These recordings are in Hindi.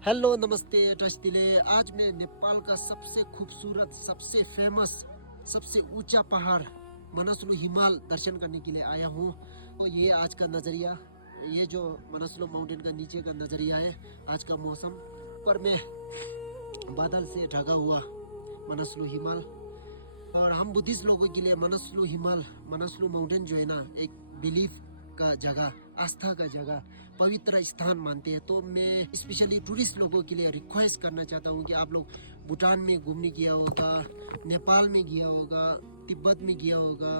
हेलो नमस्ते टचतिले। आज मैं नेपाल का सबसे खूबसूरत, सबसे फेमस, सबसे ऊंचा पहाड़ मनसलु हिमाल दर्शन करने के लिए आया हूँ। तो ये आज का नज़रिया, ये जो मनसलु माउंटेन का नीचे का नज़रिया है। आज का मौसम पर में बादल से ढका हुआ मनसलु हिमाल। और हम बुद्धिस्ट लोगों के लिए मनसलु हिमाल, मनसलु माउंटेन जो है ना, एक बिलीफ का जगह, आस्था का जगह, पवित्र स्थान मानते हैं। तो मैं स्पेशली टूरिस्ट लोगों के लिए रिक्वेस्ट करना चाहता हूँ कि आप लोग भूटान में घूमने गया होगा, नेपाल में गया होगा, तिब्बत में गया होगा,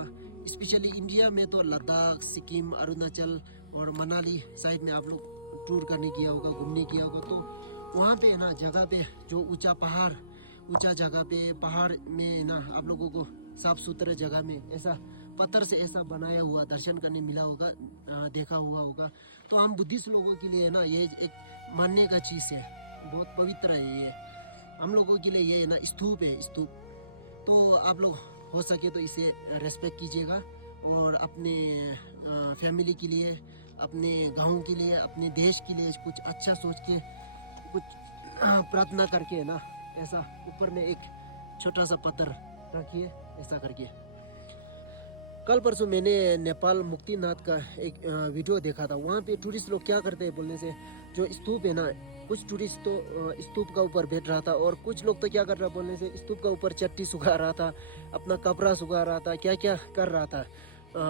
स्पेशली इंडिया में तो लद्दाख, सिक्किम, अरुणाचल और मनाली साइड में आप लोग टूर करने गया होगा, घूमने गया होगा। तो वहाँ पे ना जगह पे जो ऊंचा पहाड़, ऊंचा जगह पे पहाड़ में ना आप लोगों को साफ सुथरा जगह में ऐसा पत्थर से ऐसा बनाया हुआ दर्शन करने मिला होगा, देखा हुआ होगा। तो हम बुद्धिस्ट लोगों के लिए ना ये एक मानने का चीज़ है, बहुत पवित्र है ये हम लोगों के लिए। ये ना स्तूप है, स्तूप। तो आप लोग हो सके तो इसे रेस्पेक्ट कीजिएगा और अपने फैमिली के लिए, अपने गाँव के लिए, अपने देश के लिए कुछ अच्छा सोच के, कुछ प्रार्थना करके ना ऐसा ऊपर में एक छोटा सा पत्थर रखिए, ऐसा करके। कल परसों मैंने नेपाल मुक्तिनाथ का एक वीडियो देखा था। वहाँ पे टूरिस्ट लोग क्या करते हैं बोलने से, जो स्तूप है ना, कुछ टूरिस्ट तो स्तूप का ऊपर बैठ रहा था और कुछ लोग तो क्या कर रहा बोलने से स्तूप का ऊपर चट्टी सुखा रहा था, अपना कपड़ा सुखा रहा था, क्या क्या कर रहा था।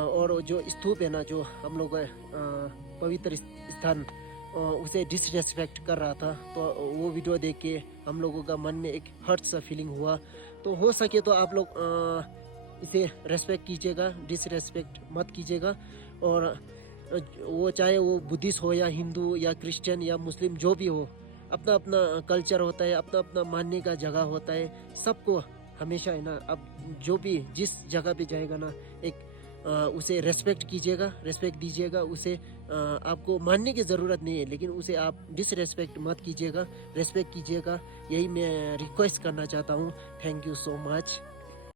और जो स्तूप है ना, जो हम लोग पवित्र स्थान, उसे डिसरेस्पेक्ट कर रहा था। तो वो वीडियो देख के हम लोगों का मन में एक हर्ट सा फीलिंग हुआ। तो हो सके तो आप लोग इसे रेस्पेक्ट कीजिएगा, डिसरेस्पेक्ट मत कीजिएगा। और वो चाहे वो बुद्धिस्ट हो या हिंदू या क्रिश्चियन या मुस्लिम, जो भी हो, अपना अपना कल्चर होता है, अपना अपना मानने का जगह होता है। सबको हमेशा है ना, अब जो भी जिस जगह पे जाएगा ना, एक उसे रेस्पेक्ट कीजिएगा, रेस्पेक्ट दीजिएगा उसे। आपको मानने की ज़रूरत नहीं है, लेकिन उसे आप डिसरेस्पेक्ट मत कीजिएगा, रेस्पेक्ट कीजिएगा। यही मैं रिक्वेस्ट करना चाहता हूँ। Thank you so much.